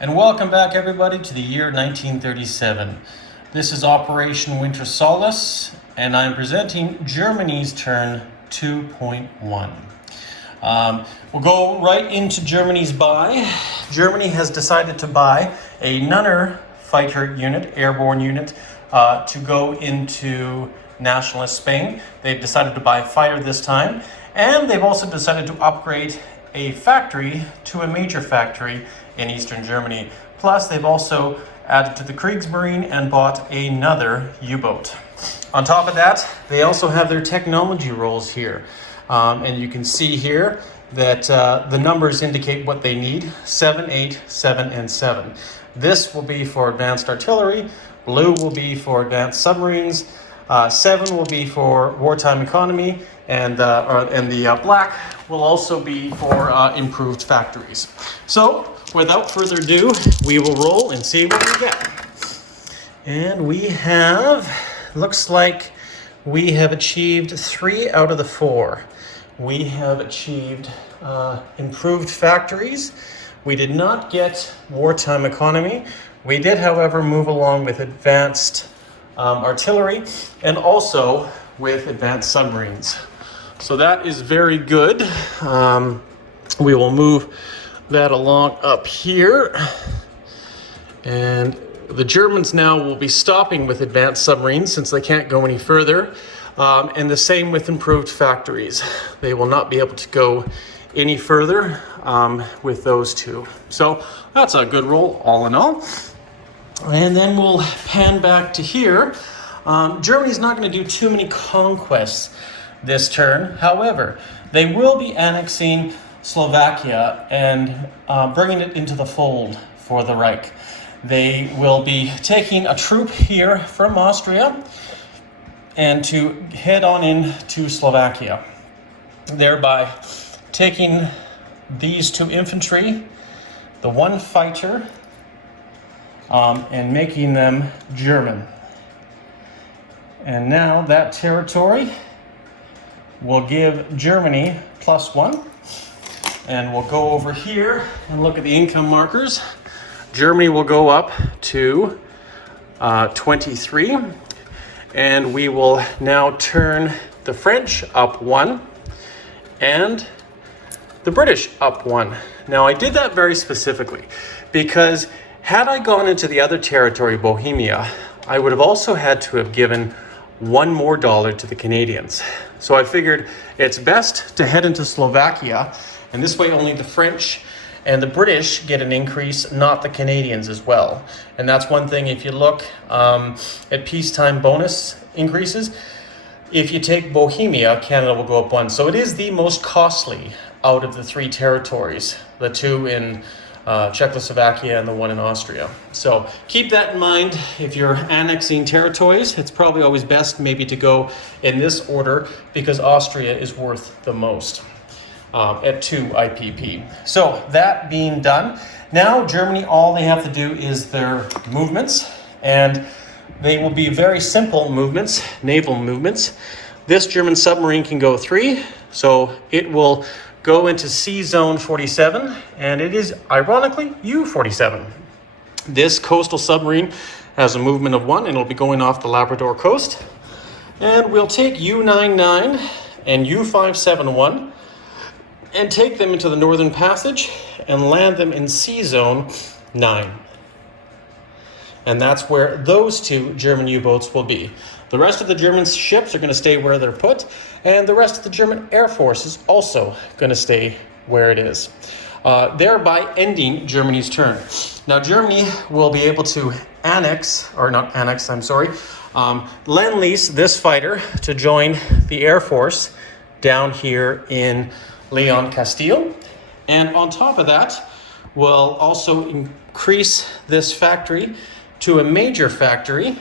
And welcome back, everybody, to the year 1937. This is Operation Winter Solace, and I'm presenting Germany's turn 2.1. We'll go right into Germany's buy. Germany has decided to buy a Nunner fighter unit, airborne unit, to go into Nationalist Spain. They've decided to buy a fighter this time, and they've also decided to upgrade a factory to a major factory in eastern Germany. Plus, they've also added to the Kriegsmarine and bought another U-boat. On top of that, they also have their technology roles here. And you can see here that the numbers indicate what they need: 7, 8, 7, and 7. This will be for advanced artillery, blue will be for advanced submarines, 7 will be for wartime economy, and the black will also be for improved factories. So, without further ado, we will roll and see what we get. And we have, looks like we have achieved 3 out of the 4. We have achieved improved factories. We did not get wartime economy. We did, however, move along with advanced artillery and also with advanced submarines. So that is very good. We will move that along up here. And the Germans now will be stopping with advanced submarines since they can't go any further. And the same with improved factories. They will not be able to go any further with those two. So that's a good roll all in all. And then we'll pan back to here. Germany's not going to do too many conquests this turn. However, they will be annexing Slovakia and bringing it into the fold for the Reich. They will be taking a troop here from Austria and to head on into Slovakia, thereby taking these 2 infantry, the 1 fighter, and making them German. And now that territory will give Germany +1. And we'll go over here and look at the income markers. Germany will go up to 23. And we will now turn the French up 1 and the British up 1. Now, I did that very specifically because had I gone into the other territory, Bohemia, I would have also had to have given $1 more to the Canadians. So I figured it's best to head into Slovakia, and this way only the French and the British get an increase, not the Canadians as well. And that's one thing, if you look at peacetime bonus increases, if you take Bohemia, Canada will go up 1. So it is the most costly out of the 3 territories, the 2 in Czechoslovakia and the 1 in Austria. So keep that in mind if you're annexing territories. It's probably always best maybe to go in this order because Austria is worth the most at 2 IPP. So that being done, now Germany, all they have to do is their movements, and they will be very simple movements, naval movements. This German submarine can go 3, so it will go into C Zone 47, and it is, ironically, U-47. This coastal submarine has a movement of 1, and it'll be going off the Labrador coast. And we'll take U-99 and U-571 and take them into the Northern Passage and land them in C Zone 9. And that's where those 2 German U-boats will be. The rest of the German ships are going to stay where they're put, and the rest of the German Air Force is also going to stay where it is, thereby ending Germany's turn. Now, Germany will be able to lend-lease this fighter to join the Air Force down here in Leon, Castile. And on top of that, we'll also increase this factory to a major factory,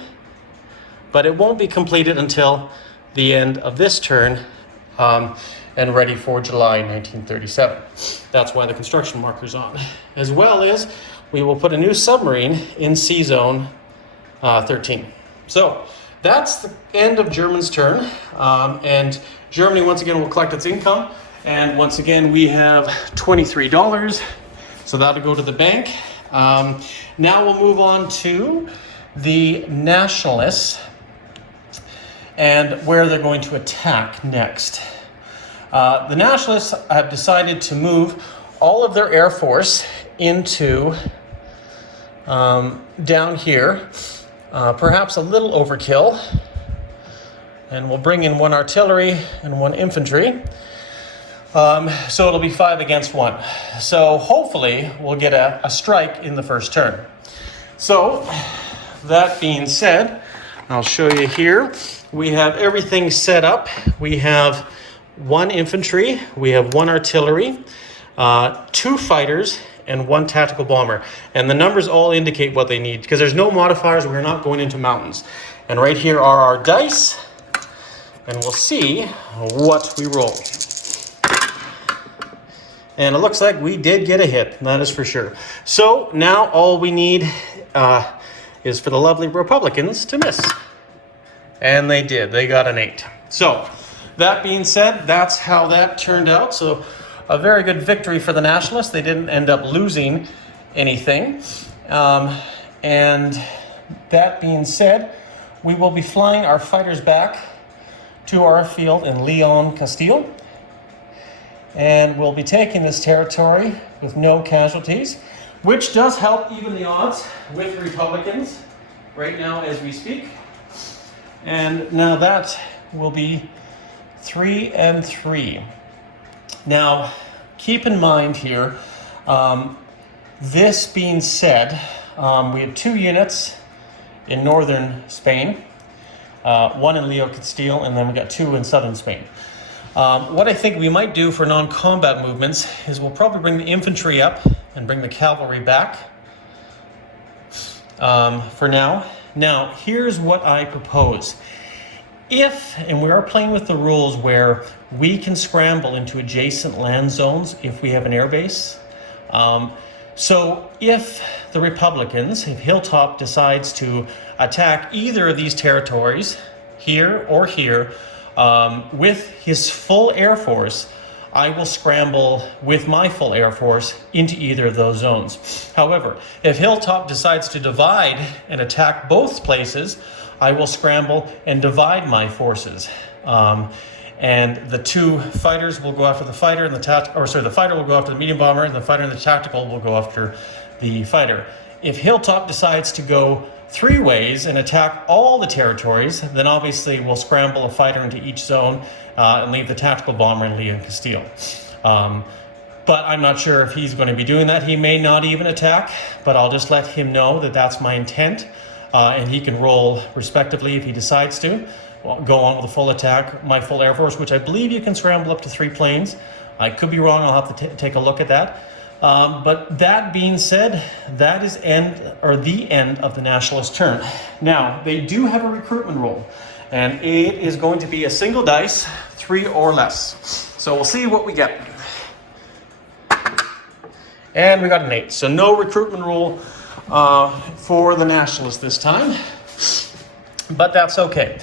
but it won't be completed until the end of this turn and ready for July 1937. That's why the construction marker's on. As well as we will put a new submarine in C Zone 13. So that's the end of Germany's turn. And Germany once again will collect its income. And once again, we have $23. So that'll go to the bank. Now we'll move on to the Nationalists and where they're going to attack next. The Nationalists have decided to move all of their air force into down here, perhaps a little overkill, and we'll bring in 1 artillery and 1 infantry. So it'll be 5 against 1. So hopefully we'll get a strike in the first turn. So that being said, I'll show you here. We have everything set up. We have 1 infantry, we have 1 artillery, 2 fighters, and 1 tactical bomber. And the numbers all indicate what they need because there's no modifiers. We're not going into mountains. And right here are our dice. And we'll see what we roll. And it looks like we did get a hit, that is for sure. So now all we need is for the lovely Republicans to miss. And they did, they got an 8. So that being said, that's how that turned out. So a very good victory for the Nationalists. They didn't end up losing anything. And that being said, we will be flying our fighters back to our field in Leon, Castile. And we'll be taking this territory with no casualties, which does help even the odds with Republicans right now as we speak. And now that will be 3 and 3. Now, keep in mind here, this being said, we have 2 units in northern Spain, 1 in Leon Castile, and then we got 2 in southern Spain. What I think we might do for non-combat movements is we'll probably bring the infantry up and bring the cavalry back for now. Now, here's what I propose. If, and we are playing with the rules where we can scramble into adjacent land zones if we have an air base. So if the Republicans, if Hilltop decides to attack either of these territories, here or here, with his full air force, I will scramble with my full air force into either of those zones. However, if Hilltop decides to divide and attack both places, I will scramble and divide my forces. And the 2 fighters will go after the fighter, and the fighter will go after the medium bomber, and the fighter and the tactical will go after the fighter. If Hilltop decides to go 3 ways and attack all the territories, then obviously we'll scramble a fighter into each zone and leave the tactical bomber in Leon Castile. But I'm not sure if he's going to be doing that. He may not even attack, but I'll just let him know that that's my intent, and he can roll respectively if he decides to. Go on with a full attack, my full air force, which I believe you can scramble up to 3 planes. I could be wrong, I'll have to take a look at that. But that being said, that is the end of the Nationalist turn. Now, they do have a recruitment roll, and it is going to be a single dice, 3 or less. So we'll see what we get. And we got an 8, so no recruitment rule for the Nationalists this time, but that's okay.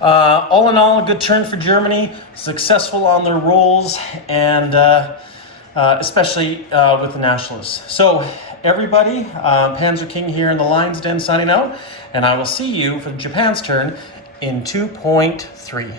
All in all, a good turn for Germany, successful on their rolls, and especially with the Nationalists. So everybody, Panzer King here in the Lion's Den signing out, and I will see you for Japan's turn in 2.3.